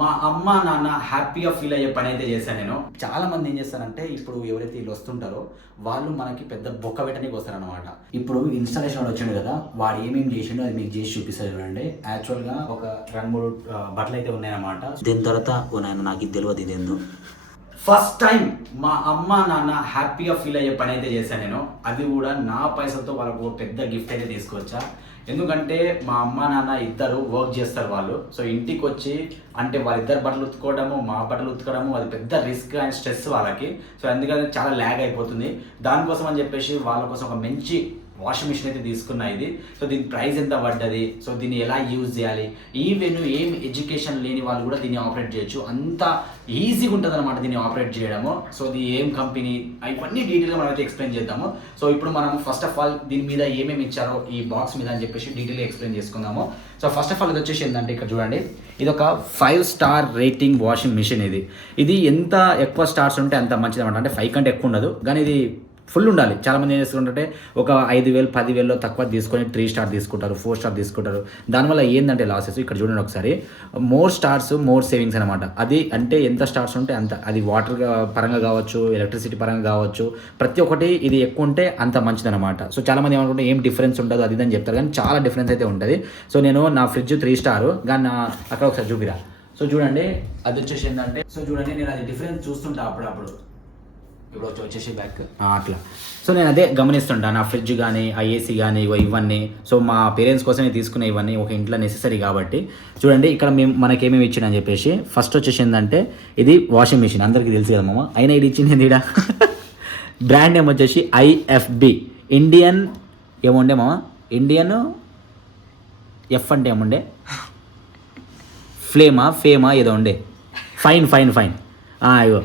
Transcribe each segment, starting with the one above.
మా అమ్మ నాన్న హ్యాపీగా ఫీల్ అయ్యే పని అయితే చేశాను నేను. చాలా మంది ఏం చేస్తారంటే ఇప్పుడు ఎవరైతే వీళ్ళు వస్తుంటారో వాళ్ళు మనకి పెద్ద బొక్క పెట్టడానికి వస్తారనమాట. ఇప్పుడు ఇన్స్టాలేషన్ వాడు వచ్చాడు కదా, వాడు ఏమేమి చేసిండో అది మీకు చేసి చూపిస్తారు చూడండి. యాక్చువల్గా ఒక 2-3 బట్టలు అయితే ఉన్నాయన్నమాట. దీని తర్వాత నాకు ఇది తెలియదు ఇదేందో. ఫస్ట్ టైం మా అమ్మ నాన్న హ్యాపీగా ఫీల్ అయ్యే పని అయితే చేశాను నేను. అది కూడా నా పైసలతో వాళ్ళకు పెద్ద గిఫ్ట్ అయితే తీసుకొచ్చా. ఎందుకంటే మా అమ్మ నాన్న ఇద్దరు వర్క్ చేస్తారు వాళ్ళు. సో ఇంటికి వచ్చి అంటే వాళ్ళిద్దరు బట్టలు ఉతుకోవడము, మా బట్టలు ఉతకడము అది పెద్ద రిస్క్ అండ్ స్ట్రెస్ వాళ్ళకి. సో అందుకని చాలా ల్యాగ్ అయిపోతుంది. దానికోసం అని చెప్పేసి వాళ్ళ కోసం ఒక మంచి వాషింగ్ మిషన్ అయితే తీసుకున్నా ఇది. సో దీని ప్రైస్ ఎంత పడ్డది, సో దీన్ని ఎలా యూజ్ చేయాలి, ఈవెన్ ఏం ఎడ్యుకేషన్ లేని వాళ్ళు కూడా దీన్ని ఆపరేట్ చేయొచ్చు. అంత ఈజీగా ఉంటుంది అనమాట దీన్ని ఆపరేట్ చేయడము. సో ఇది ఏం కంపెనీ ఇవన్నీ డీటెయిల్గా మనం అయితే ఎక్స్ప్లెయిన్ చేద్దాము. సో ఇప్పుడు మనం ఫస్ట్ ఆఫ్ ఆల్ దీని మీద ఏమేమి ఇచ్చారో ఈ బాక్స్ మీద అని చెప్పేసి డీటెయిల్గా ఎక్స్ప్లెయిన్ చేసుకుందాము. సో ఫస్ట్ ఆఫ్ ఆల్ ఇది వచ్చేసి ఏంటంటే ఇక్కడ చూడండి, ఇది ఒక 5 స్టార్ రేటింగ్ వాషింగ్ మిషన్. ఇది ఎంత ఎక్కువ స్టార్స్ ఉంటే అంత మంచిది అనమాట. అంటే 5 కంటే ఎక్కువ ఉండదు, కానీ ఇది ఫుల్ ఉండాలి. చాలామంది ఏం చేస్తుంటే ఒక 5,000 10,000 తక్కువ తీసుకొని 3 స్టార్ తీసుకుంటారు, 4 స్టార్ తీసుకుంటారు. దానివల్ల ఏంటంటే లాసెస్. ఇక్కడ చూడండి ఒకసారి, మోర్ స్టార్స్ మోర్ సేవింగ్స్ అనమాట. అది అంటే ఎంత స్టార్స్ ఉంటే అంత, అది వాటర్ పరంగా కావచ్చు, ఎలక్ట్రిసిటీ పరంగా కావచ్చు, ప్రతి ఒక్కటి ఇది ఎక్కువ ఉంటే అంత మంచిది అనమాట. సో చాలామంది ఏమనుకుంటే ఏం డిఫరెన్స్ ఉండదు అది అని చెప్తారు, కానీ చాలా డిఫరెన్స్ అయితే ఉంటుంది. సో నేను నా ఫ్రిడ్జ్ 3 స్టార్, కానీ అక్కడ ఒకసారి చూపిరా. సో చూడండి అది వచ్చేసి ఏంటంటే, సో చూడండి నేను అది డిఫరెన్స్ చూస్తుంటా అప్పుడప్పుడు. ఇప్పుడు వచ్చేసి బ్యాక్ అట్లా. సో నేను అదే గమనిస్తుంటాను. నా ఫ్రిడ్జ్ కానీ ఆ ఏసీ కానీ ఇవన్నీ సో మా పేరెంట్స్ కోసమే తీసుకునే ఇవన్నీ ఒక ఇంట్లో నెసెసరీ కాబట్టి. చూడండి ఇక్కడ మనకేమేమి ఇచ్చిండని చెప్పేసి, ఫస్ట్ వచ్చేసి ఏంటంటే ఇది వాషింగ్ మిషన్ అందరికీ తెలుసు కదా మామ. అయినా ఇది ఇచ్చింది ఇక్కడ బ్రాండ్ నేమ్ వచ్చేసి IFB ఇండియన్ ఏముండే మామ, ఇండియన్ ఎఫ్ అంటే ఏముండే, ఫేమా ఏదో ఉండే, ఫైన్ ఇగో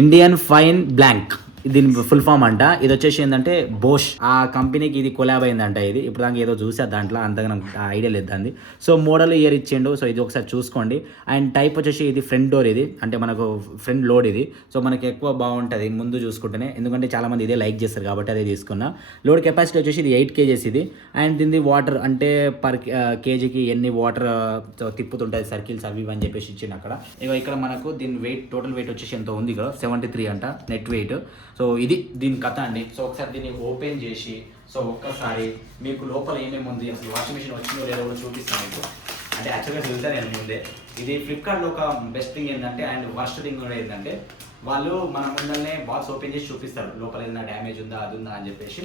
ఇండియన్ ఫైన్ బ్లాంక్ దీని ఫుల్ ఫామ్ అంట. ఇది వచ్చేసి ఏంటంటే బోష్ ఆ కంపెనీకి ఇది కొలాబ్ అయిందంట. ఇది ఇప్పుడు దాకా ఏదో చూసా దాంట్లో, అంతగా నాకు ఐడియా లేదు దాన్ని. సో మోడల్ ఇయర్ ఇచ్చిండు. సో ఇది ఒకసారి చూసుకోండి. అండ్ టైప్ వచ్చేసి ఇది ఫ్రంట్ డోర్, ఇది అంటే మనకు ఫ్రంట్ లోడ్ ఇది. సో మనకి ఎక్కువ బాగుంటుంది ముందు చూసుకుంటేనే, ఎందుకంటే చాలామంది ఇదే లైక్ చేస్తారు కాబట్టి అదే తీసుకున్నా. లోడ్ కెపాసిటీ వచ్చేసి ఇది 8 kgs ఇది. అండ్ దీని వాటర్ అంటే పర్ కేజీకి ఎన్ని వాటర్ తిప్పుతుంటుంది సర్కిల్స్ అవి అని చెప్పేసి ఇచ్చింది అక్కడ. ఇక్కడ మనకు దీని వెయిట్ టోటల్ వెయిట్ వచ్చేసి ఎంత ఉంది ఇక్కడ 73 అంట నెట్ వెయిట్. సో ఇది దీని కథ అండి. సో ఒకసారి దీన్ని ఓపెన్ చేసి సో ఒక్కసారి మీకు లోపల ఏమేమి ఉంది, అసలు వాషింగ్ మిషన్ వచ్చిందో లేదో కూడా చూపిస్తాను మీకు. అంటే యాక్చువల్గా తెలుసా నేను ముందే. ఇది ఫ్లిప్కార్ట్లో ఒక బెస్ట్ థింగ్ ఏంటంటే అండ్ వర్స్ట్ థింగ్ కూడా ఏంటంటే, వాళ్ళు మన ముందరనే బాక్స్ ఓపెన్ చేసి చూపిస్తారు లోపల ఏదైనా డ్యామేజ్ ఉందా అది ఉందా అని చెప్పేసి.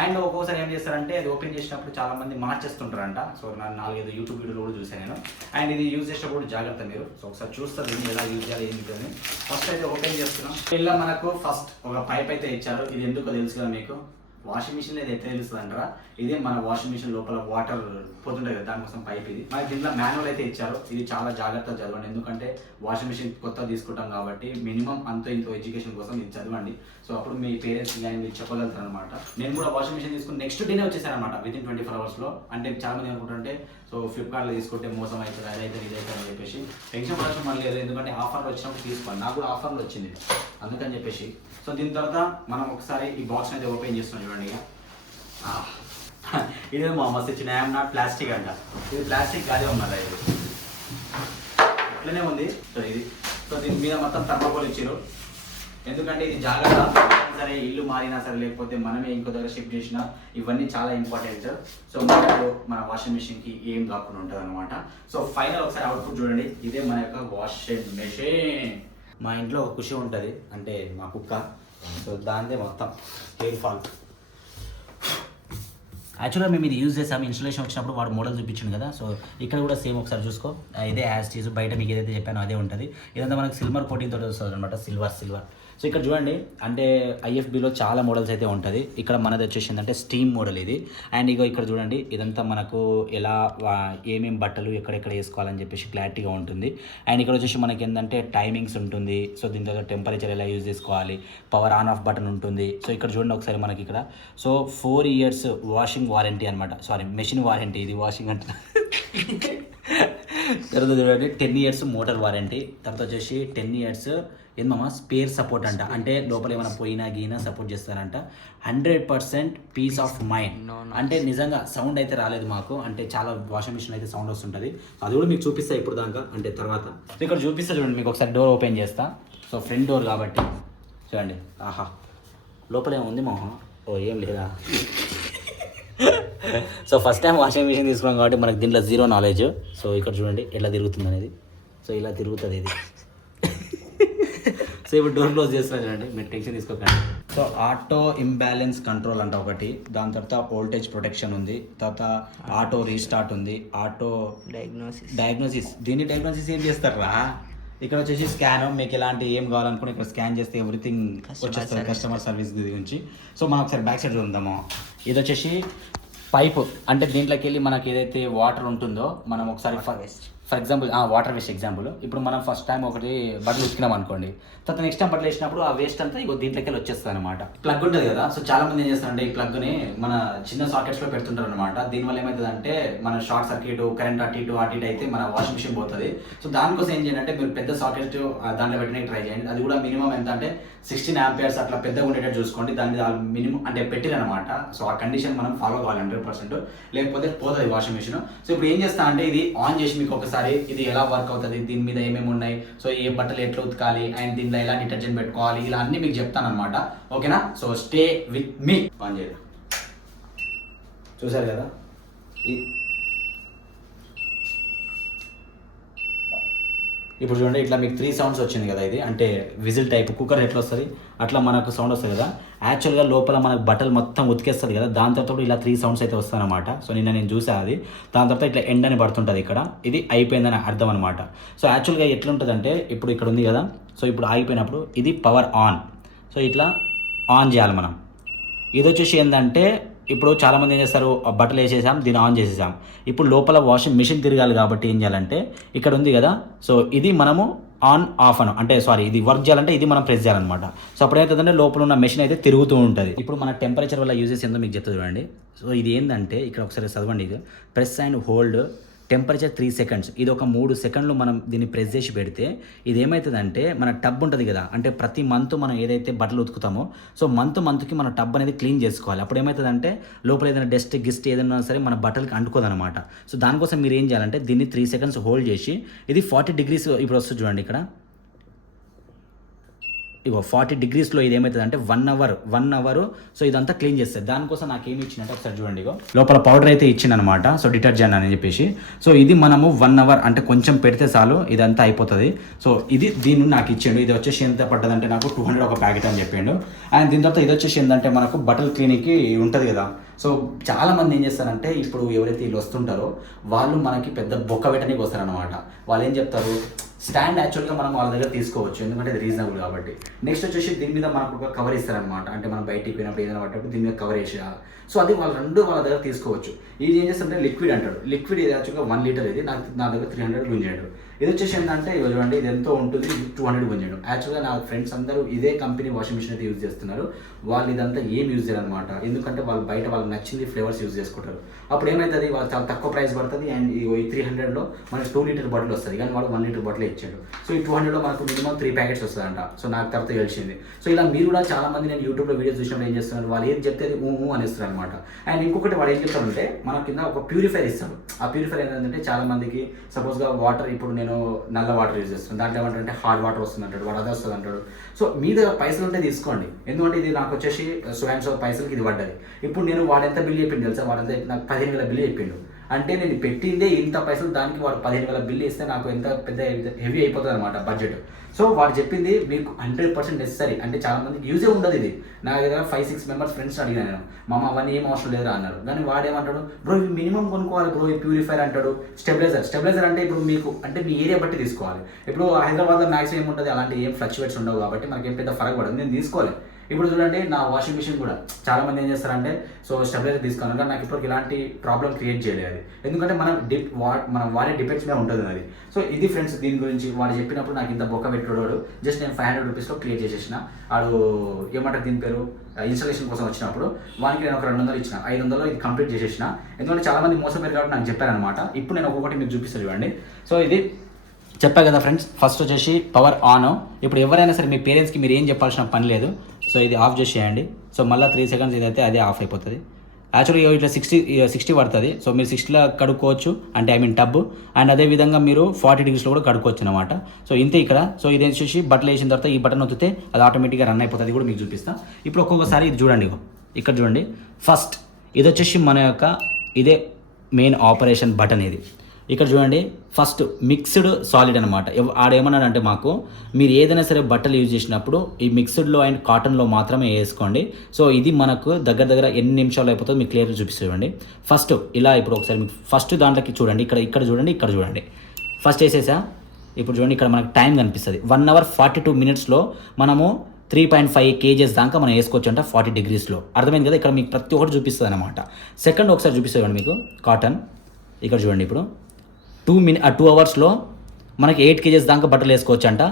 అండ్ ఒక్కోసారి ఏం చేస్తారంటే అది ఓపెన్ చేసినప్పుడు చాలా మంది మార్చేస్తుంటారంట. సో నా 4-5 యూట్యూబ్ వీడియోలు కూడా చూసాను నేను. అండ్ ఇది యూజ్ చేసేటప్పుడు జాగ్రత్త మీరు. సో ఒకసారి చూస్తారు దీన్ని ఎలా యూజ్ చేయాలి ఏంటి అని. ఫస్ట్ అయితే ఓపెన్ చేస్తున్నాం. ఇలా మనకు ఫస్ట్ ఒక పైప్ అయితే ఇచ్చారు. ఇది ఎందుకో తెలుసు కదా మీకు, వాషింగ్ మిషన్ అయితే ఎట్లా తెలుస్తుంది అంటారా, ఇదే మన వాషింగ్ మిషన్ లోపల వాటర్ పోతుంటుంది కదా దానికోసం పైప్ ఇది. మనకి దీంట్లో మాన్యువల్ అయితే ఇచ్చారు. ఇది చాలా జాగ్రత్తగా చదవండి, ఎందుకంటే వాషింగ్ మిషన్ కొత్తగా తీసుకుంటాం కాబట్టి మినిమం అంతో ఇంతో ఎడ్యుకేషన్ కోసం ఇది చదవండి. సో అప్పుడు మీ పేరెంట్స్ కానీ మీరు చెప్పగలుగుతారు అనమాట. నేను కూడా వాషింగ్ మిషన్ తీసుకుని నెక్స్ట్ డేనే వచ్చేసాను అనమాట, వితిన్ 24 hours. అంటే చాలా మంది అనుకుంటుంటే సో ఫ్లిప్కార్ట్లో తీసుకుంటే మోసం అవుతుంది, అదైతే ఇదైతే అని చెప్పేసి టెన్షన్ పడాల్సిన మళ్ళీ లేదు. ఎందుకంటే ఆఫర్లో వచ్చినప్పుడు తీసుకోండి, నాకు కూడా ఆఫర్లో వచ్చింది అందుకని చెప్పేసి. సో దీని తర్వాత మనం ఒకసారి ఈ బాక్స్ అయితే ఓపెన్ చేస్తున్నాం చూడండి. ఇదే మా మస్తు ఇచ్చిన ఐఎమ్ నాట్ ప్లాస్టిక్ అంట. ఇది ప్లాస్టిక్ కాదే ఉన్నది, ఇది ఇట్లనే ఉంది. సో ఇది సో దీని మీద మొత్తం థర్మాకోల్ ఇచ్చారు. ఎందుకంటే ఇది జాగ్రత్త, సరే ఇల్లు మారినా సరే లేకపోతే మనమే ఇంకో దగ్గర షిఫ్ట్ చేసినా ఇవన్నీ చాలా ఇంపార్టెంట్. సో మనకు మన వాషింగ్ మిషన్కి ఏం కాకుండా ఉంటుంది అనమాట. సో ఫైనల్ ఒకసారి అవుట్పుట్ చూడండి. ఇదే మన యొక్క వాషింగ్ మెషిన్. మా ఇంట్లో ఒక ఖుషి ఉంటుంది, అంటే మా కుక్క. సో దానిదే మొత్తం హెయిర్ ఫాల్. యాక్చువల్గా మేము ఇది యూజ్ చేసాము. ఇన్స్టాలేషన్ వచ్చినప్పుడు వాడు మోడల్ చూపించింది కదా. సో ఇక్కడ కూడా సేమ్ ఒకసారి చూసుకో, ఇదే యాజ్ చీజ్ బయట మీకు ఏదైతే చెప్పానో అదే ఉంటుంది. ఇదంతా మనకి సిల్వర్ కోటింగ్ తోటి వస్తుంది అనమాట, సిల్వర్. సో ఇక్కడ చూడండి, అంటే IFBలో చాలా మోడల్స్ అయితే ఉంటుంది. ఇక్కడ మనది వచ్చేసి ఏంటంటే స్టీమ్ మోడల్ ఇది. అండ్ ఇక్కడ చూడండి, ఇదంతా మనకు ఎలా ఏమేమి బట్టలు ఎక్కడెక్కడ వేసుకోవాలని చెప్పేసి క్లారిటీగా ఉంటుంది. అండ్ ఇక్కడ వచ్చేసి మనకి ఏంటంటే టైమింగ్స్ ఉంటుంది. సో దీని తర్వాత టెంపరేచర్ ఎలా యూజ్ చేసుకోవాలి, పవర్ ఆన్ ఆఫ్ బటన్ ఉంటుంది. సో ఇక్కడ చూడండి ఒకసారి మనకి ఇక్కడ సో 4 years వాషింగ్ వారంటీ అనమాట. సారీ మెషిన్ వారంటీ, ఇది వాషింగ్ అంటే తర్వాత చూడండి 10 years మోటార్ వారంటీ. తర్వాత వచ్చేసి 10 years ఏందమ్మా స్పేర్ సపోర్ట్ అంట, అంటే లోపల ఏమైనా పోయినా గీనా సపోర్ట్ చేస్తారంట. 100% పీస్ ఆఫ్ మైండ్. అంటే నిజంగా సౌండ్ అయితే రాలేదు మాకు, అంటే చాలా వాషింగ్ మిషన్ అయితే సౌండ్ వస్తుంటుంది. అది కూడా మీకు చూపిస్తా ఇప్పుడు దాకా, అంటే తర్వాత ఇక్కడ చూపిస్తా చూడండి. మీకు ఒకసారి డోర్ ఓపెన్ చేస్తా. సో ఫ్రంట్ డోర్ కాబట్టి చూడండి. ఆహా, లోపల ఏముంది మొహం? ఓ ఏం లేదా. So first time washing machine తీసుకున్నాం కాబట్టి మనకు దీంట్లో జీరో నాలెడ్జ్. సో ఇక్కడ చూడండి ఎట్లా తిరుగుతుంది అనేది. సో ఇలా తిరుగుతుంది ఇది. సో ఇప్పుడు డోర్ క్లోజ్ చేస్తున్నా చూడండి, మీరు టెన్షన్ తీసుకోకండి. సో ఆటో ఇంబ్యాలెన్స్ కంట్రోల్ అంట ఒకటి, దాని తర్వాత వోల్టేజ్ ప్రొటెక్షన్ ఉంది, తర్వాత ఆటో రీస్టార్ట్ ఉంది, ఆటో డయాగ్నోసిస్. దీన్ని డయాగ్నోసిస్ ఏం చేస్తారా? ఇక్కడ వచ్చేసి స్కాన్, మీకు ఎలాంటి ఏం కావాలనుకుని ఇక్కడ స్కాన్ చేస్తే ఎవ్రీథింగ్ వచ్చేస్తుంది కస్టమర్ సర్వీస్ గురించి. సో మనం ఒకసారి బ్యాక్ సైడ్ ఉందాము. ఇది వచ్చేసి పైప్, అంటే దీంట్లోకి వెళ్ళి మనకి ఏదైతే వాటర్ ఉంటుందో మనం ఒకసారి for example water waste example, ఇప్పుడు మనం ఫస్ట్ టైం ఒకటి బట్టలు ఉతికినాం అనుకోండి, తర్వాత నెక్స్ట్ టైం బట్టలు వేసినప్పుడు ఆ వేస్ట్ అంతా ఇగో దీంట్లోకి వెళ్ళి వచ్చేస్తుంది అనమాట. ప్లగ్ ఉంటుంది కదా, సో చాలా మంది ఏం చేస్తారంటే ఈ ప్లగ్ని మన చిన్న సాకెట్స్లో పెడుతుంటారు అనమాట. దీనివల్ల ఏమవుతుంది అంటే మన షార్ట్ సర్క్యూట్, కరెంట్ అటు ఇటు అయితే మన వాషింగ్ మిషన్ పోతుంది. సో దానికోసం ఏం చేయండి అంటే మీరు పెద్ద సాకెట్ దాంట్లో పెట్టడానికి ట్రై చేయండి. అది కూడా మినిమం ఎంత అంటే 16 amperes అట్లా పెద్దగా ఉండేటట్టు చూసుకోండి. దాని మీద మినిమం అంటే పెట్టిరనమాట. సో ఆ కండిషన్ మనం ఫాలో కావాలి 100%, లేకపోతే పోతుంది వాషింగ్ మిషన్. సో ఇప్పుడు ఏం చేస్తా అంటే ఇది ఆన్ చేసి మీకు ఒకసారి ఇది ఎలా వర్క్ అవుతుంది, దీని మీద ఏమేమి ఉన్నాయి, సో ఏ బట్టలు ఎట్లా ఉతకాలి, అండ్ దీంట్లో ఎలా డిటర్జెంట్ పెట్టుకోవాలి, ఇలా అన్ని మీకు చెప్తాను అనమాట. ఓకేనా? So stay with me. On చేయదు చూసారు కదా. ఇప్పుడు చూడండి ఇట్లా మీకు 3 sounds వచ్చింది కదా. ఇది అంటే విజిల్ టైప్ కుక్కర్ ఎట్లా వస్తుంది అట్లా మనకు సౌండ్ వస్తుంది కదా. యాక్చువల్గా లోపల మనకు బట్టలు మొత్తం ఉతికేస్తుంది కదా, దాని తర్వాత ఇలా 3 sounds అయితే వస్తాయన్నమాట. సో నేను చూసా అది. దాని తర్వాత ఇట్లా ఎండ్ అని పడుతుంటుంది ఇక్కడ, ఇది అయిపోయిందని అర్థం అనమాట. సో యాక్చువల్గా ఎట్లుంటుందంటే ఇప్పుడు ఇక్కడ ఉంది కదా, సో ఇప్పుడు ఆగిపోయినప్పుడు ఇది పవర్ ఆన్. సో ఇట్లా ఆన్ చేయాలి మనం. ఇది వచ్చేసి ఏంటంటే ఇప్పుడు చాలామంది ఏం చేస్తారు, బట్టలు వేసేసాం దీన్ని ఆన్ చేసేసాం, ఇప్పుడు లోపల వాషింగ్ మిషన్ తిరగాలి కాబట్టి ఏం చేయాలంటే ఇక్కడ ఉంది కదా, సో ఇది మనము ఆన్ ఆఫ్ అంటే ఇది వర్క్ చేయాలంటే ఇది మనం ప్రెస్ చేయాలన్నమాట. సో అప్పుడు ఏమవుతుందంటే లోపల ఉన్న మెషిన్ అయితే తిరుగుతూ ఉంటుంది. ఇప్పుడు మన టెంపరేచర్ వల్ల యూజెస్ ఏందో మీకు చెప్తా చూడండి. సో ఇది ఏంటంటే ఇక్కడ ఒకసారి చదవండి, ఇది press and hold temperature 3 seconds. ఇది ఒక 3 seconds మనం దీన్ని ప్రెస్ చేసి పెడితే ఇది ఏమవుతుందంటే మన టబ్ ఉంటుంది కదా, అంటే ప్రతి మంత్ మనం ఏదైతే బట్టలు ఉతుకుతామో సో మంత్కి మన టబ్ అనేది క్లీన్ చేసుకోవాలి. అప్పుడు ఏమవుతుందంటే లోపల ఏదైనా డస్ట్ గిస్ట్ ఏదైనా సరే మన బట్టలకి అంటుకోదనమాట. సో దానికోసం మీరు ఏం చేయాలంటే దీన్ని 3 seconds హోల్డ్ చేసి ఇది 40 degrees ఇప్పుడు వస్తుంది చూడండి ఇక్కడ, ఇగో 40 degreesలో ఇది ఏమవుతుందంటే 1 hour సో ఇదంతా క్లీన్ చేస్తుంది. దానికోసం నాకు ఏమి ఇచ్చినట్టు ఒకసారి చూడండి, ఇగో లోపల పౌడర్ అయితే ఇచ్చిందనమాట. సో డిటర్జెంట్ అని చెప్పేసి, సో ఇది మనము 1 hour అంటే కొంచెం పెడితే చాలు ఇదంతా అయిపోతుంది. సో ఇది దీన్ని నాకు ఇచ్చిండు. ఇది వచ్చేసి ఎంత పడ్డదంటే నాకు 200 ఒక ప్యాకెట్ అని చెప్పిండు. అండ్ దీని తర్వాత ఇది వచ్చేసి ఏంటంటే మనకు బట్టల క్లీనింగ్కి ఉంటుంది కదా. సో చాలామంది ఏం చేస్తారంటే ఇప్పుడు ఎవరైతే వీళ్ళు వస్తుంటారో వాళ్ళు మనకి పెద్ద బొక్క పెట్టడానికి వస్తారనమాట. వాళ్ళు ఏం చెప్తారు, స్టాండ్ యాక్చువల్గా మనం వాళ్ళ దగ్గర తీసుకోవచ్చు, ఎందుకంటే ఇది రీజనబుల్ కాబట్టి. నెక్స్ట్ వచ్చేసి దీని మీద మనకు ఒక కవర్ ఇస్తారనమాట, అంటే మనం బయటికి పోయినప్పుడు ఏదైనా పడ్డప్పుడు దీని మీద కవర్ వేసేయాలి. సో అది వాళ్ళ దగ్గర తీసుకోవచ్చు. ఇది ఏం చేస్తుంటే లిక్విడ్ అంటాడు. లిక్విడ్ ఇది యాక్చువల్గా 1 liter, ఇది నా దగ్గర 300 గుంజాడు. ఇది వచ్చేసి ఏంటంటే చూడండి ఇది ఎంతో ఉంటుంది, 200 గుంజాడు. యాక్చువల్గా నా ఫ్రెండ్స్ అందరూ ఇదే కంపెనీ వాషింగ్ మిషన్ అయితే యూజ్ చేస్తున్నారు. వాళ్ళు ఇదంతా ఏం యూజ్ చేయాలన్నమాట, ఎందుకంటే వాళ్ళు బయట వాళ్ళకి నచ్చింది ఫ్లేవర్స్ యూజ్ చేసుకుంటారు. అప్పుడు ఏమవుతుంది, వాళ్ళు చాలా తక్కువ ప్రైస్ పడుతుంది. అండ్ ఈ 300లో మనకి 2 liter బాటిల్ వస్తుంది, కానీ వాళ్ళు 1 liter బాటిల్ ఇచ్చాడు. సో ఈ 200లో మనకు మినిమం 3 packets వస్తుందంట. సో నాకు తర్వాత తెలిసింది. సో ఇలా మీరు కూడా చాలా మంది నేను యూట్యూబ్లో వీడియోస్ చూసినప్పుడు ఏం చేస్తున్నారు, వాళ్ళు ఏం చెప్తే అది ఊ అనేస్తారు అనమాట. అండ్ ఇంకొకటి వాడు ఏం చెప్తారంటే మన కింద ఒక ప్యూరిఫైర్ ఇస్తాడు. ఆ ప్యూరిఫైర్ ఏంటంటే చాలా మందికి సపోజ్గా వాటర్, ఇప్పుడు నేను నల్ల వాటర్ యూజ్ చేస్తున్నాను, దాంట్లో ఏమంటే హార్డ్ వాటర్ వస్తుంది అంటాడు, వాడు అదే వస్తుంది అంటాడు. సో మీ దగ్గర పైసలు ఉంటే తీసుకోండి, ఎందుకంటే ఇది నాకు వచ్చేసి సో పైసలకి ఇది పడ్డది. ఇప్పుడు నేను వాడు ఎంత బిల్ చెప్పిండు తెలుసా, వాడంతా నాకు 15,000 బిల్ చెప్పిండు. అంటే నేను పెట్టిందే ఇంత పైసలు, దానికి వాడు 15,000 బిల్లు ఇస్తే నాకు ఎంత పెద్ద హెవీ అయిపోతుంది అనమాట బడ్జెట్. సో వాడు చెప్పింది మీకు 100% నెసరీ, అంటే చాలా మందికి యూజే ఉండదు. ఇది నా దగ్గర 5-6 members ఫ్రెండ్స్ అడిగాను నేను, మామ అవన్నీ ఏం అవసరం లేదురా అన్నారు. కానీ వాడేమంటాడు, బ్రో ఇవి మినిమం కొనుక్కోవాలి బ్రో, ఈ ప్యూరిఫైర్ అంటాడు. స్టెబిలైజర్ అంటే ఇప్పుడు మీకు అంటే మీ ఏరియా బట్టి తీసుకోవాలి. ఇప్పుడు హైదరాబాద్లో మ్యాక్సిమం ఏముంటుంది, అలాంటి ఏం ఫ్లక్చువేట్స్ ఉండవు కాబట్టి మనకి ఏం పెద్ద ఫరక్ పడదు. నేను తీసుకోవాలి, ఇప్పుడు చూడండి నా వాషింగ్ మిషన్ కూడా చాలా మంది ఏం చేస్తారంటే సో స్టెబిలైజర్ తీసుకున్నాను కానీ నాకు ఇప్పటికి ఇలాంటి ప్రాబ్లం క్రియేట్ చేయలేదు. ఎందుకంటే మనం వాడే డిపెండ్స్ మీద ఉంటుంది అది. సో ఇది ఫ్రెండ్స్ దీని గురించి వాడు చెప్పినప్పుడు నాకు ఇంత బొక్క పెట్టుకోడు. జస్ట్ నేను 500 రూపీస్లో క్లియర్ చేసేసిన. వాడు ఏమంటారు దీని పేరు ఇన్స్టాలేషన్ కోసం వచ్చినప్పుడు వానికి నేను ఒక 200 ఇచ్చిన, 500లో ఇది కంప్లీట్ చేసేసిన. ఎందుకంటే చాలా మంది మోసపోయారు కాబట్టి నాకు చెప్పారనమాట. ఇప్పుడు నేను ఒక్కొక్కటి మీకు చూపిస్తాను చూడండి. సో ఇది చెప్పా కదా ఫ్రెండ్స్, ఫస్ట్ వచ్చేసి పవర్ ఆన్. ఇప్పుడు ఎవరైనా సరే మీ పేరెంట్స్కి మీరు ఏం చెప్పాల్సిన పని లేదు. సో ఇది ఆఫ్ చేసేయండి. సో మళ్ళీ 3 సెకండ్స్ ఇదైతే అదే ఆఫ్ అయిపోతుంది. యాక్చువల్గా ఇట్లా 60 పడుతుంది. సో మీరు 60లో కడుక్కోవచ్చు, అంటే ఐ మీన్ టబ్. అండ్ అదేవిధంగా మీరు 40 డిగ్రీస్లో కూడా కడుక్కోవచ్చు అనమాట. సో ఇంతే ఇక్కడ. సో ఇది వచ్చేసి బట్టలు వేసిన తర్వాత ఈ బటన్ నొత్తితే అది ఆటోమేటిక్గా రన్ అయిపోతుంది. కూడా మీకు చూపిస్తాను. ఇప్పుడు ఒక్కొక్కసారి ఇది చూడండి, ఇక్కడ చూడండి. ఫస్ట్ ఇది వచ్చేసి మన యొక్క ఇదే మెయిన్ ఆపరేషన్ బటన్. ఇది ఇక్కడ చూడండి. ఫస్ట్ మిక్స్డ్ సాలిడ్ అనమాట. ఆడేమన్నాడంటే మాకు మీరు ఏదైనా సరే బట్టలు యూజ్ చేసినప్పుడు ఈ మిక్స్డ్లో అండ్ కాటన్లో మాత్రమే వేసుకోండి. సో ఇది మనకు దగ్గర ఎన్ని నిమిషాలు అయిపోతుందో మీకు క్లియర్గా చూపిస్తుంది. ఫస్ట్ ఇలా ఇప్పుడు ఒకసారి మీకు ఫస్ట్ దాంట్లోకి చూడండి. ఇక్కడ చూడండి, ఇక్కడ చూడండి. ఫస్ట్ వేసేసా. ఇప్పుడు చూడండి ఇక్కడ మనకు టైం కనిపిస్తుంది. 1 hour 42 minutesలో మనము 3.5 kgs దాకా మనం వేసుకోవచ్చు అంట 40 degreesలో. అర్థమైంది కదా? ఇక్కడ మీకు ప్రతి ఒక్కటి చూపిస్తుంది అనమాట. సెకండ్ ఒకసారి చూపిస్తుంది మీకు కాటన్. ఇక్కడ చూడండి. ఇప్పుడు 2 అవర్స్లో మనకి 8 kgs దాకా బట్టలు వేసుకోవచ్చు అంట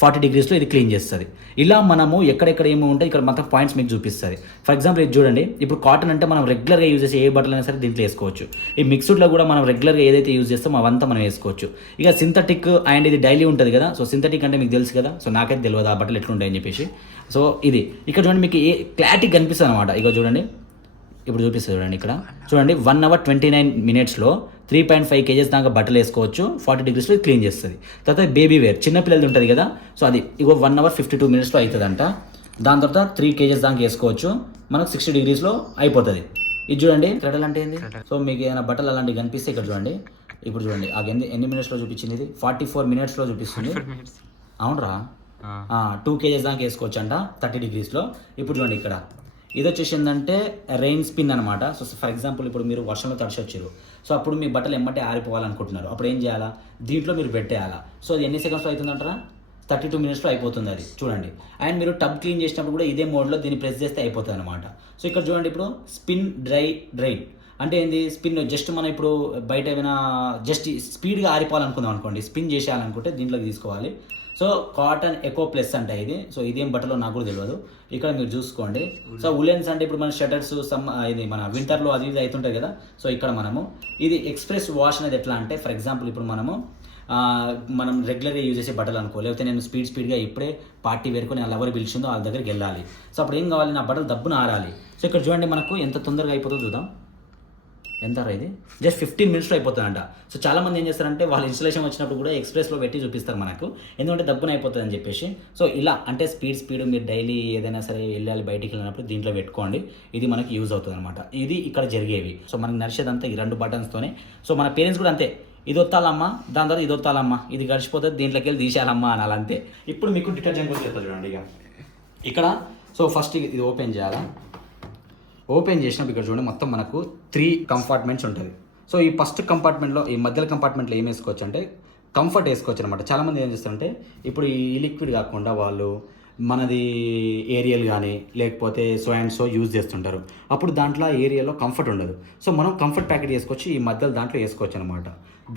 40 degreesలో. ఇది క్లీన్ చేస్తుంది. ఇలా మనము ఎక్కడెక్కడ ఏమి ఉంటాయి ఇక్కడ మొత్తం పాయింట్స్ మీకు చూపిస్తుంది. ఫర్ ఎగ్జాంపుల్ ఇది చూడండి. ఇప్పుడు కాటన్ అంటే మనం రెగ్యులర్గా యూజ్ చేసే ఏ బట్టలు అయినా సరే దీంట్లో వేసుకోవచ్చు. ఈ మిక్స్డ్లో కూడా మనం రెగ్యులర్గా ఏదైతే యూజ్ చేస్తామో అవంతా మనం వేసుకోవచ్చు. ఇక సింథటిక్ అండ్ ఇది డైలీ ఉంటుంది కదా. సో సింథటిక్ అంటే మీకు తెలుసు కదా. సో నాకైతే తెలియదు ఆ బట్టలు ఎట్లుంటాయని చెప్పేసి. సో ఇది ఇక్కడ చూడండి మీకు క్లారిటీ కనిపిస్తుంది అనమాట. ఇక చూడండి, ఇప్పుడు చూపిస్తుంది చూడండి. ఇక్కడ చూడండి 1 hour 29 minutesలో 3.5 kgs దాకా బట్టలు వేసుకోవచ్చు 40 degreesలో క్లీన్ చేస్తుంది. తర్వాత బేబీ వేర్ చిన్నపిల్లలది ఉంటుంది కదా. సో అది 1 hour 52 minutesలో అవుతుందంట. దాని తర్వాత 3 kgs దాకా వేసుకోవచ్చు, మనకు 60 degreesలో అయిపోతుంది. ఇది చూడండి క్రెడల్ అంటే ఏంది. సో మీకు ఏదైనా బట్టలు అలాంటివి కనిపిస్తే ఇక్కడ చూడండి. ఇప్పుడు చూడండి ఎన్ని మినిట్స్లో చూపించింది. ఇది 44 minutesలో చూపిస్తుంది. అవునరా 2 kgs దాకా వేసుకోవచ్చు అంట 30 degreesలో. ఇప్పుడు చూడండి ఇక్కడ ఇది వచ్చేసి ఏంటంటే రెయిన్ స్పిన్ అనమాట. సో ఫర్ ఎగ్జాంపుల్ ఇప్పుడు మీరు వర్షంలో తడిచొచ్చారు. సో అప్పుడు మీ బట్టలు ఎమ్మటే ఆరిపోవాలనుకుంటున్నారు. అప్పుడు ఏం చేయాలా, దీంట్లో మీరు పెట్టేయాలా. సో అది ఎన్ని సెకండ్స్లో అవుతుందంటారా? 32 minutesలో అయిపోతుంది అది చూడండి. అండ్ మీరు టబ్ క్లీన్ చేసినప్పుడు కూడా ఇదే మోడ్లో దీన్ని ప్రెస్ చేస్తే అయిపోతుంది అనమాట. సో ఇక్కడ చూడండి ఇప్పుడు స్పిన్ డ్రైన్ అంటే ఏంది. స్పిన్ జస్ట్ మనం ఇప్పుడు బయట ఏమైనా జస్ట్ స్పీడ్గా ఆరిపోవాలనుకుందాం అనుకోండి, స్పిన్ చేసేయాలనుకుంటే దీంట్లోకి తీసుకోవాలి. సో కాటన్ ఎకో ప్లస్ అంటే ఇది. సో ఇదేం బట్టలో నాకు కూడా తెలియదు. ఇక్కడ మీరు చూసుకోండి. సో ఉలెన్స్ అంటే ఇప్పుడు మన షటర్స్ ఇది మన వింటర్లో అది ఇది అవుతుంటాయి కదా. సో ఇక్కడ మనము ఇది ఎక్స్ప్రెస్ వాష్ అనేది ఎట్లా అంటే ఫర్ ఎగ్జాంపుల్ ఇప్పుడు మనం రెగ్యులర్గా యూజ్ చేసే బట్టలు అనుకో, లేకపోతే నేను స్పీడ్గా ఇప్పుడే పార్టీ వేరుకొని నా లవర్ పిలిచిందో వాళ్ళ దగ్గరికి వెళ్ళాలి. సో అప్పుడు ఏం కావాలి, నా బట్టలు దబ్బున ఆరాలి. సో ఇక్కడ చూడండి మనకు ఎంత తొందరగా అయిపోతుందో చూద్దాం. ఎంత ఇది జస్ట్ 15 minutesలో అయిపోతుందంట. సో చాలామంది ఏం చేస్తారంటే వాళ్ళు ఇన్స్టలేషన్ వచ్చినప్పుడు కూడా ఎక్స్ప్రెస్లో పెట్టి చూపిస్తారు మనకు, ఎందుకంటే దబ్బున అయిపోతుంది అని చెప్పేసి. సో ఇలా అంటే స్పీడ్ మీరు డైలీ ఏదైనా సరే వెళ్ళాలి బయటికి వెళ్ళినప్పుడు దీంట్లో పెట్టుకోండి. ఇది మనకి యూజ్ అవుతుంది అనమాట. ఇది ఇక్కడ జరిగేవి. సో మనకి నడిచేదంతా ఈ 2 బటన్స్తోనే. సో మన పేరెంట్స్ కూడా అంతే, ఇది వత్తాలమ్మా, దాని తర్వాత ఇది వత్తాలమ్మా, ఇది గడిచిపోతుంది, దీంట్లోకి వెళ్ళి తీసేయాలమ్మా అనాలి అంతే. ఇప్పుడు మీకు డిటర్జెంట్ కూడా చెప్తా చూడండి. ఇక ఇక్కడ సో ఫస్ట్ ఇది ఓపెన్ చేయాలా. ఓపెన్ చేసినప్పుడు ఇక్కడ చూడండి మొత్తం మనకు 3 compartments ఉంటుంది. సో ఈ ఫస్ట్ కంపార్ట్మెంట్లో ఈ మధ్యలో కంపార్ట్మెంట్లో ఏం వేసుకోవచ్చు అంటే కంఫర్ట్ వేసుకోవచ్చు అనమాట. చాలామంది ఏం చేస్తారంటే ఇప్పుడు ఈ లిక్విడ్ కాకుండా వాళ్ళు మనది ఏరియల్ కానీ లేకపోతే సో అండ్ సో యూజ్ చేస్తుంటారు. అప్పుడు దాంట్లో ఏరియాలో కంఫర్ట్ ఉండదు. సో మనం కంఫర్ట్ ప్యాకెట్ వేసుకొచ్చి ఈ మధ్యలో దాంట్లో వేసుకోవచ్చు అనమాట.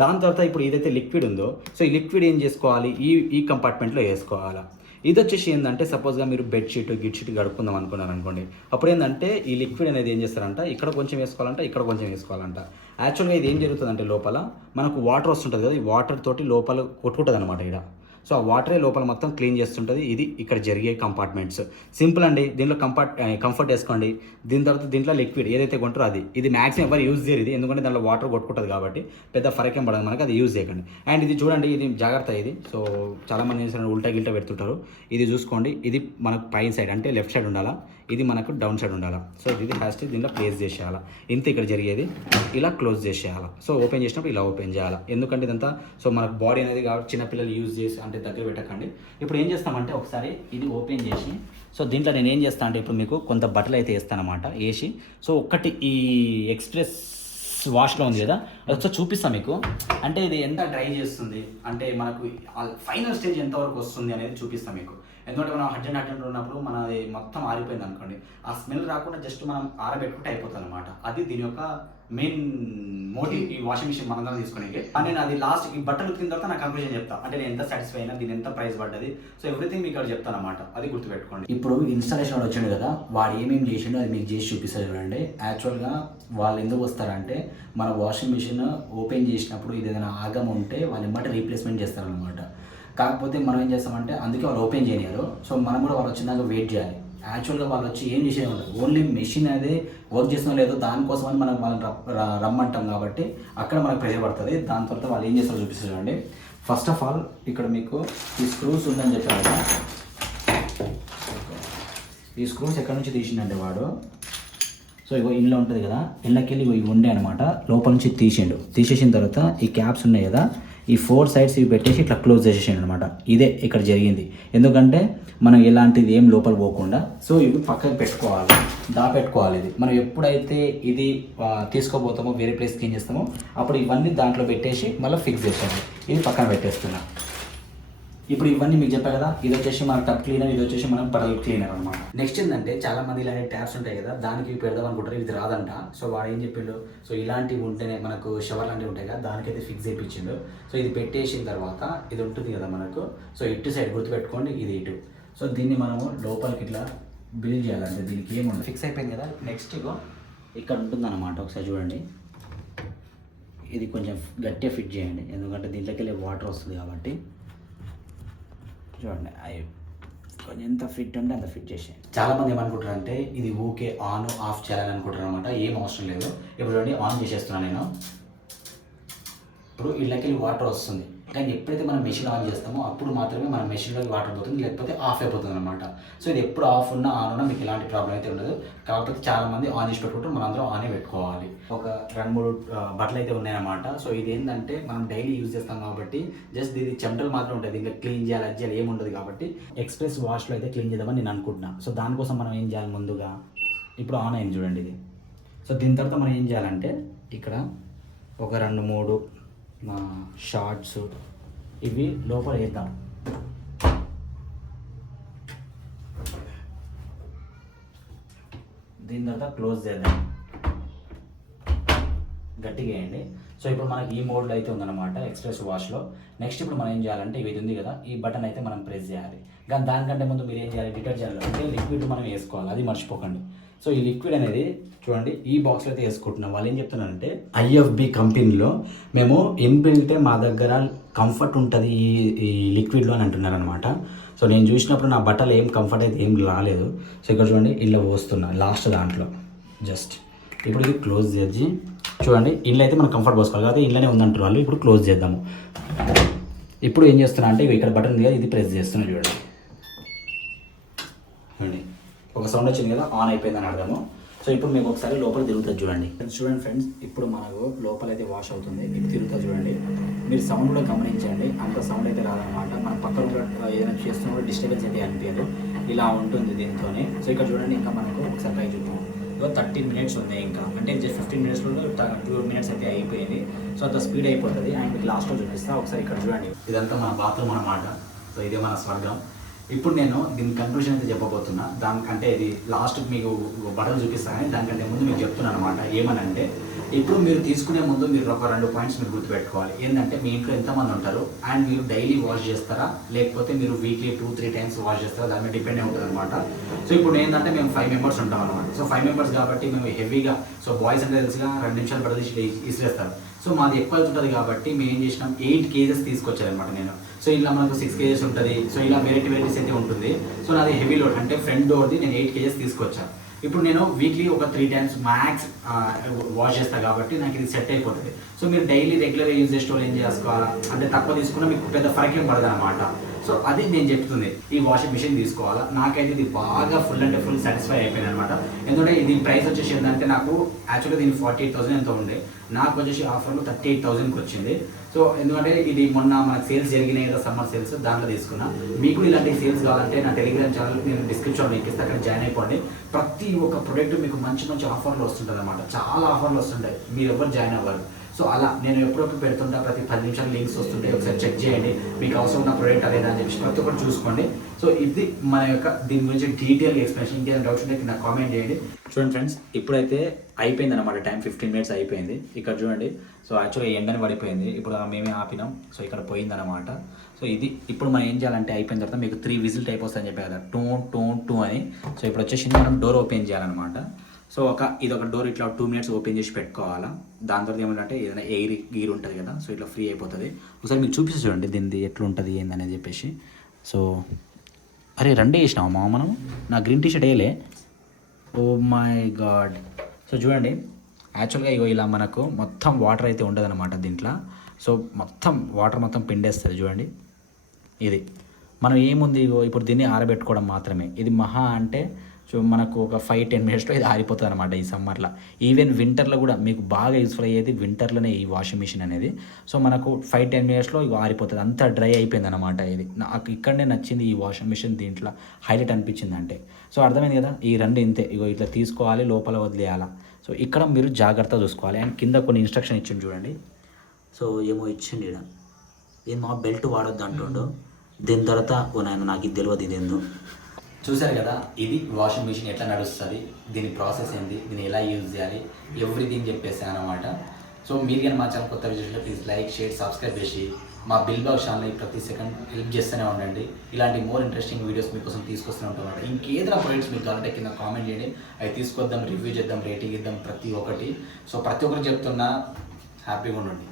దాని తర్వాత ఇప్పుడు ఏదైతే లిక్విడ్ ఉందో సో ఈ లిక్విడ్ ఏం చేసుకోవాలి, ఈ కంపార్ట్మెంట్లో వేసుకోవాలా. ఇది వచ్చేసి ఏంటంటే సపోజ్గా మీరు బెడ్షీట్ గిడ్షీట్ గడుపుకుందాం అనుకున్నారు అనుకోండి, అప్పుడు ఏంటంటే ఈ లిక్విడ్ అనేది ఏం చేస్తారంట ఇక్కడ కొంచెం వేసుకోవాలంట, ఇక్కడ కొంచెం వేసుకోవాలంట. యాక్చువల్గా ఇది ఏం జరుగుతుందంటే లోపల మనకు వాటర్ వస్తుంటుంది కదా, ఈ వాటర్ తోటి లోపల కొట్టుకుంటుంది అనమాట ఇక్కడ. సో ఆ వాటరే లోపల మొత్తం క్లీన్ చేస్తుంటుంది. ఇది ఇక్కడ జరిగే కంపార్ట్మెంట్స్. సింపుల్ అండి. దీంట్లో కంఫర్ట్ వేసుకోండి. దీని తర్వాత దీంట్లో లిక్విడ్ ఏదైతే కొంటారో అది. ఇది మ్యాక్సిమం ఎవరు యూజ్ చేయరు ఇది, ఎందుకంటే దాంట్లో వాటర్ కొట్టుకుంటుంది కాబట్టి పెద్ద ఫరకేం పడదు మనకి, అది యూజ్ చేయకండి. అండ్ ఇది చూడండి, ఇది జాగ్రత్త ఇది. సో చాలామంది ఏం చేస్తారు ఉల్టా గిల్టా పెడుతుంటారు. ఇది చూసుకోండి, ఇది మనకు పైన సైడ్ అంటే లెఫ్ట్ సైడ్ ఉండాలా, ఇది మనకు డౌన్ సైడ్ ఉండాలా. సో ఇది హ్యాస్ట్ దీంట్లో ప్లేస్ చేసేయాలా. ఇంత ఇక్కడ జరిగేది ఇలా క్లోజ్ చేసేయాలా. సో ఓపెన్ చేసినప్పుడు ఇలా ఓపెన్ చేయాలా. ఎందుకంటే ఇదంతా సో మనకు బాడీ అనేది కాబట్టి చిన్నపిల్లలు యూజ్ చేసి అంటే దగ్గర పెట్టకండి. ఇప్పుడు ఏం చేస్తామంటే ఒకసారి ఇది ఓపెన్ చేసి సో దీంట్లో నేను ఏం చేస్తాను అంటే ఇప్పుడు మీకు కొంత బట్టలు అయితే వేస్తాను అనమాట వేసి. సో ఒక్కటి ఈ ఎక్స్ప్రెస్ వాష్లో ఉంది కదా, అది ఒకసారి చూపిస్తాను మీకు. అంటే ఇది ఎంత డ్రై చేస్తుంది, అంటే మనకు ఫైనల్ స్టేజ్ ఎంతవరకు వస్తుంది అనేది చూపిస్తాం మీకు. ఎందుకంటే మనం అర్జెంట్ ఉన్నప్పుడు మనది మొత్తం ఆరిపోయింది అనుకోండి, ఆ స్మెల్ రాకుండా జస్ట్ మనం ఆరబెట్టుకుంటే అయిపోతుంది అనమాట. అది దీని యొక్క మెయిన్ మోటివ్ ఈ వాషింగ్ మిషన్ మనందరం తీసుకునే. నేను అది లాస్ట్ ఈ బట్టలు ఉతికిన తర్వాత నా కంక్లూజన్ చెప్తాను, అంటే నేను ఎంత సాటిస్ఫై అయినా, దీని ఎంత ప్రైస్ పడ్డది, సో ఎవ్రీథింగ్ మీకు ఇక్కడ చెప్తాను అనమాట. అది గుర్తుపెట్టుకోండి. ఇప్పుడు ఇన్స్టాలేషన్ వాడు వచ్చాడు కదా, వాడు ఏమేమి చేసిండో అది మీకు చేసి చూపిస్తారు చూడండి. యాక్చువల్గా వాళ్ళు ఎందుకు వస్తారంటే, మన వాషింగ్ మిషన్ ఓపెన్ చేసినప్పుడు ఇది ఏదైనా ఆగం ఉంటే వాళ్ళు ఎమ్మటే రీప్లేస్మెంట్ చేస్తారనమాట. కాకపోతే మనం ఏం చేస్తామంటే, అందుకే వాళ్ళు ఓపెన్ చేయలేరు. సో మనం కూడా వాళ్ళు వచ్చినాక వెయిట్ చేయాలి. యాక్చువల్గా వాళ్ళు వచ్చి ఏం చేసేది ఉండదు, ఓన్లీ మెషిన్ అనేది వర్క్ చేస్తున్నా లేదో దానికోసమని మనం వాళ్ళని రమ్మంటాం కాబట్టి అక్కడ మనకు ప్రెషర్ పడుతుంది. దాని తర్వాత వాళ్ళు ఏం చేస్తారో చూపిస్తారు చూడండి. ఫస్ట్ ఆఫ్ ఆల్ ఇక్కడ మీకు ఈ స్క్రూస్ ఉందని చెప్పారు కదా, ఈ స్క్రూస్ ఎక్కడి నుంచి తీసిండంటే వాడు, సో ఇగో ఇంట్లో ఉంటుంది కదా, ఇళ్ళకి వెళ్ళి ఇవి ఉండే అనమాట, లోపల నుంచి తీసేసిన తర్వాత ఈ క్యాప్స్ ఉన్నాయి కదా, ఈ 4 సైడ్స్ ఇవి పెట్టేసి ఇట్లా క్లోజ్ చేసేసాను అనమాట. ఇదే ఇక్కడ జరిగింది. ఎందుకంటే మనం ఎలాంటిది ఏం లోపల పోకుండా, సో ఇవి పక్కకి పెట్టుకోవాలి. ఇది మనం ఎప్పుడైతే ఇది తీసుకోబోతామో వేరే ప్లేస్కి ఏం చేస్తామో అప్పుడు ఇవన్నీ దాంట్లో పెట్టేసి మళ్ళీ ఫిక్స్ చేస్తాము. ఇది పక్కన పెట్టేస్తున్నా. ఇప్పుడు ఇవన్నీ మీకు చెప్పా కదా, ఇది వచ్చేసి మన టబ్ క్లీనర్, ఇది వచ్చేసి మనం పడల్ క్లీనర్ అనమాట. నెక్స్ట్ ఏంటంటే చాలా మంది ఇలాంటి ట్యాప్స్ ఉంటాయి కదా, దానికి పెడదాం అనుకుంటారు, ఇది రాదంట. సో వాడు ఏం చెప్పిండు, సో ఇలాంటివి ఉంటేనే మనకు షవర్ లాంటివి ఉంటాయి కదా, దానికైతే ఫిక్స్ చేయించిండు. సో ఇది పెట్టేసిన తర్వాత ఇది ఉంటుంది కదా మనకు, సో ఇటు సైడ్ గుర్తుపెట్టుకోండి, ఇది ఇటు. సో దీన్ని మనము లోపలికి ఇట్లా బిల్డ్ చేయాలంటే దీనికి ఏముండదు, ఫిక్స్ అయిపోయింది కదా. నెక్స్ట్ ఇగో ఇక్కడ ఉంటుందన్నమాట, ఒకసారి చూడండి. ఇది కొంచెం గట్టిగా ఫిట్ చేయండి, ఎందుకంటే దీంట్లోకి వెళ్ళి వాటర్ వస్తుంది కాబట్టి. చూడండి, అవి కొంచెం ఎంత ఫిట్ ఉంటే అంత ఫిట్ చేసేయండి. చాలామంది ఏమనుకుంటారు అంటే ఇది ఊకే ఆన్ ఆఫ్ చేయాలని అనుకుంటారు అనమాట. ఏం అవసరం లేదు. ఇప్పుడు చూడండి, ఆన్ చేసేస్తున్నాను నేను. ఇప్పుడు ఇళ్ళకి వాటర్ వస్తుంది, కానీ ఎప్పుడైతే మనం మెషిన్ ఆన్ చేస్తామో అప్పుడు మాత్రమే మన మెషిన్లోకి వాటర్ పోతుంది, లేకపోతే ఆఫ్ అయిపోతుంది అనమాట. సో ఇది ఎప్పుడు ఆఫ్ ఉన్నా ఆన్ ఉన్నా మీకు ఎలాంటి ప్రాబ్లం అయితే ఉండదు. కాకపోతే చాలామంది ఆన్ చేసి పెట్టుకుంటారు, మనం అందరం ఆనే పెట్టుకోవాలి. ఒక 2-3 బట్టలు అయితే ఉన్నాయన్నమాట. సో ఇది ఏంటంటే మనం డైలీ యూజ్ చేస్తాం కాబట్టి జస్ట్ ఇది చెమటలు మాత్రం ఉంటుంది, ఇంకా క్లీన్ చేయాలి అది చేయాలి ఏముండదు. కాబట్టి ఎక్స్ప్రెస్ వాష్లో అయితే క్లీన్ చేద్దామని నేను అనుకుంటున్నా. సో దానికోసం మనం ఏం చేయాలి, ముందుగా ఇప్పుడు ఆన్ అయింది చూడండి ఇది. సో దీని తర్వాత మనం ఏం చేయాలంటే ఇక్కడ ఒక 2-3 షార్ట్స్ ఇవి లోపల వేద్దాం. దీని తర్వాత క్లోజ్ చేద్దాం, గట్టిగా వేయండి. సో ఇప్పుడు మనకి ఈ మోడ్లో అయితే ఉందన్నమాట ఎక్స్ప్రెస్ వాష్లో. నెక్స్ట్ ఇప్పుడు మనం ఏం చేయాలంటే ఇది ఉంది కదా, ఈ బటన్ అయితే మనం ప్రెస్ చేయాలి. కానీ దానికంటే ముందు మీరు ఏం చేయాలి, డిటర్జెంట్లో అంటే లిక్విడ్ మనం వేసుకోవాలి, అది మర్చిపోకండి. సో ఈ లిక్విడ్ అనేది చూడండి ఈ బాక్స్లో అయితే వేసుకుంటున్నాం. వాళ్ళు ఏం చెప్తున్నారంటే IFB కంపెనీలో మేము ఇన్బిల్టే మా దగ్గర కంఫర్ట్ ఉంటుంది ఈ లిక్విడ్లో అని అంటున్నారు అనమాట. సో నేను చూసినప్పుడు నా బట్టలు ఏం కంఫర్ట్ అయితే ఏం రాలేదు. సో ఇక్కడ చూడండి ఇలా పోస్తున్నా లాస్ట్ దాంట్లో జస్ట్. ఇప్పుడు ఇది క్లోజ్ చేసి చూడండి, ఇంట్లో అయితే మనం కంఫర్ట్ పోసుకోవాలి కాబట్టి ఇంట్లోనే ఉందంటారు వాళ్ళు. ఇప్పుడు క్లోజ్ చేద్దాము. ఇప్పుడు ఏం చేస్తున్నా అంటే ఇక్కడ బటన్ ఉంది కదా, ఇది ప్రెస్ చేస్తున్నా చూడండి. ఒక సౌండ్ వచ్చింది కదా, ఆన్ అయిపోయిందని అర్థము. సో ఇప్పుడు మీకు ఒకసారి లోపల తిరుగుతుంది చూడండి. చూడండి ఫ్రెండ్స్, ఇప్పుడు మనకు లోపల అయితే వాష్ అవుతుంది. ఇప్పుడు తిరుగుతుంది చూడండి. మీరు సౌండ్ కూడా గమనించండి, అంత సౌండ్ అయితే రాదనమాట. మనం పక్కన కూడా ఏదైనా చేస్తున్నా కూడా డిస్టర్బెన్స్ అయితే అనిపించదు, ఇలా ఉంటుంది దీంతోనే. సో ఇక్కడ చూడండి, ఇంకా మనకు ఒకసారి ట్రై చూద్దాం. 13 మినిట్స్ ఉంది ఇంకా, అంటే జస్ట్ 15 మినిట్స్లో 2 మినిట్స్ అయితే అయిపోయింది. సో అంత స్పీడ్ అయిపోతుంది. అండ్ మీకు లాస్ట్లో చూపిస్తా ఒకసారి. ఇక్కడ చూడండి, ఇదంతా మన బాత్రూమ్ అనమాట. సో ఇదే మన స్వర్గం. ఇప్పుడు నేను దీని కన్క్లూషన్ అయితే చెప్పబోతున్నా. దానికంటే ఇది లాస్ట్ మీకు బటన్ చూపిస్తాను, దానికంటే ముందు మీకు చెప్తున్నాను అనమాట. ఏమనంటే ఇప్పుడు మీరు తీసుకునే ముందు మీరు ఒక 2 పాయింట్స్ మీరు గుర్తుపెట్టుకోవాలి. ఏంటంటే మీ ఇంట్లో ఎంతమంది ఉంటారు, అండ్ మీరు డైలీ వాష్ చేస్తారా, లేకపోతే మీరు వీక్లీ 2-3 టైమ్స్ వాష్ చేస్తారా, దాని మీద డిపెండ్ అయి ఉంటుంది అనమాట. సో ఇప్పుడు ఏంటంటే మేము 5 మెంబర్స్ ఉంటాం అనమాట. సో 5 మెంబర్స్ కాబట్టి మేము హెవీగా, సో బాయ్స్ అంటే తెలుసుగా 2 నిమిషాలు పడదీసి ఇసిరేస్తారు. సో మాది ఎక్కువ ఉంటుంది కాబట్టి మేము ఏం చేసినాం, 8 కేజెస్ తీసుకొచ్చారనమాట నేను. సో ఇలా మనకు 6 కేజెస్ ఉంటుంది. సో ఇలా వెరైటీస్ అయితే ఉంటుంది. సో నాది హెవీ లోడ్ అంటే ఫ్రంట్ డోర్ది నేను 8 కేజెస్ తీసుకొచ్చాను. ఇప్పుడు నేను వీక్లీ ఒక 3 టైమ్స్ మ్యాక్స్ వాష్ చేస్తాను కాబట్టి నాకు ఇది సెట్ అయిపోతుంది. సో మీరు డైలీ రెగ్యులర్గా యూజ్ చేసే వాళ్ళు ఏం చేసుకోవాలా అంటే తక్కువ తీసుకున్నా మీకు పెద్ద ఫరక్ ఏం పడదు అనమాట. సో అది నేను చెప్తుంది, ఈ వాషింగ్ మిషన్ తీసుకోవాలా. నాకైతే ఇది బాగా ఫుల్ అంటే ఫుల్ సాటిస్ఫై అయిపోయింది అనమాట. ఎందుకంటే ఇది ప్రైస్ వచ్చేసి ఏంటంటే నాకు యాక్చువల్గా దీని 48,000 ఎంతో ఉండే, నాకు వచ్చేసి ఆఫర్లో 38,000కి వచ్చింది. సో సో ఎందుకంటే ఇది మొన్న మనకు సేల్స్ జరిగినాయి కదా, సమ్మర్ సేల్స్, దాంట్లో తీసుకున్నా. మీకు కూడా ఇలాంటి సేల్స్ కావాలంటే నా టెలిగ్రామ్ ఛానల్ నేను డిస్క్రిప్షన్లో లింక్ ఇస్తాను, అక్కడ జాయిన్ అయిపోండి. ప్రతి ఒక్క ప్రోడక్ట్ మీకు మంచి మంచి ఆఫర్లు వస్తుంటుంది అనమాట, చాలా ఆఫర్లు వస్తుంటాయి, మీరు ఎవరు జాయిన్ అవ్వరు. సో అలా నేను ఎప్పుడప్పుడు పెడుతుంటా, ప్రతి 10 నిమిషాలు లింక్స్ వస్తుంటాయి, ఒకసారి చెక్ చేయండి మీకు అవసరం ఉన్న ప్రోడక్ట్ అదేదా అని చెప్పి ప్రతి ఒక్కటి చూసుకోండి. సో ఇది మన యొక్క దీని గురించి డీటెయిల్ ఎక్స్ప్లెనేషన్. ఇంకేదైనా డౌట్స్ ఉంటే నాకు కామెంట్ చేయండి. చూడండి ఫ్రెండ్స్, ఇప్పుడైతే అయిపోయింది అనమాట, టైం 15 మినిట్స్ అయిపోయింది. ఇక్కడ చూడండి, సో యాక్చువల్గా ఎండని పడిపోయింది, ఇప్పుడు మేమే ఆపినాం, సో ఇక్కడ పోయిందనమాట. సో ఇది ఇప్పుడు మనం ఏం చేయాలంటే అయిపోయిన తర్వాత మీకు 3 విజిల్ టైప్ వస్తుందని చెప్పే కదా, టూ టూ టూ అని. సో ఇప్పుడు వచ్చేసి మనం డోర్ ఓపెన్ చేయాలన్నమాట. సో ఇది ఒక డోర్ ఇట్లా 2 మినిట్స్ ఓపెన్ చేసి పెట్టుకోవాలా. దాని తర్వాత ఏమంటే ఏదైనా గీర్ ఉంటుంది కదా, సో ఇట్లా ఫ్రీ అయిపోతుంది. ఒకసారి మీకు చూపిస్తే చూడండి దీనిది ఎట్లుంటుంది ఏందని చెప్పేసి. సో అరే రండి వేసినావా మా మనం, నా గ్రీన్ టీ షర్ట్ వేయలే, ఓ మై గాడ్. సో చూడండి, యాక్చువల్గా ఇగో ఇలా మనకు మొత్తం వాటర్ అయితే ఉండదన్నమాట దీంట్లో. సో మొత్తం వాటర్ మొత్తం పిండేస్తుంది చూడండి. ఇది మనం ఏముంది, ఇగో ఇప్పుడు దీన్ని ఆరబెట్టుకోవడం మాత్రమే. ఇది మహా అంటే సో మనకు ఒక 5-10 మినిట్స్లో ఇది ఆరిపోతుంది అనమాట ఈ సమ్మర్లో. ఈవెన్ వింటర్లో కూడా మీకు బాగా యూస్ఫుల్ అయ్యేది వింటర్లోనే ఈ వాషింగ్ మిషన్ అనేది. సో మనకు 5-10 మినిట్స్లో ఇవి ఆరిపోతుంది, అంతా డ్రై అయిపోయింది అనమాట. ఇది నాకు ఇక్కడనే నచ్చింది ఈ వాషింగ్ మిషన్, దీంట్లో హైలైట్ అనిపించింది అంటే. సో అర్థమైంది కదా, ఈ రెండు ఇంతే, ఇగో ఇట్లా తీసుకోవాలి, లోపల వదిలేయాలా. సో ఇక్కడ మీరు జాగ్రత్తగా చూసుకోవాలి. అండ్ కింద కొన్ని ఇన్స్ట్రక్షన్ ఇచ్చిండు చూడండి. సో ఏమో ఇచ్చిండు ఇక్కడ, ఏం మా బెల్ట్ వాడొద్దు అంటుండు. దీని తర్వాత ఓ నాయన నాకు ఇది తెలియదు ఇదేందో. చూశారు కదా, ఇది వాషింగ్ మిషన్ ఎట్లా నడుస్తుంది, దీని ప్రాసెస్ ఏంది, దీన్ని ఎలా యూజ్ చేయాలి, ఎవ్రీథింగ్ చెప్పేసాను అనమాట. సో మీరు కానీ మా ఛానల్ కొత్త విషయంలో ప్లీజ్ లైక్, షేర్, సబ్స్క్రైబ్ చేసి మా బిల్ బాగ్ ఛానల్ని ప్రతి సెకండ్ హెల్ప్ చేస్తూనే ఉండండి. ఇలాంటి మోర్ ఇంట్రెస్టింగ్ వీడియోస్ మీకోసం తీసుకొస్తూనే ఉంటాం. ఇంకేదైనా ప్రొడక్ట్స్ మీకు కావాలంటే కింద కామెంట్ చేయండి, అవి తీసుకొద్దాం, రివ్యూ చేద్దాం, రేటింగ్ ఇద్దాం ప్రతి ఒక్కటి. సో ప్రతి ఒక్కరికి చెప్తున్నా, హ్యాపీగా ఉండండి.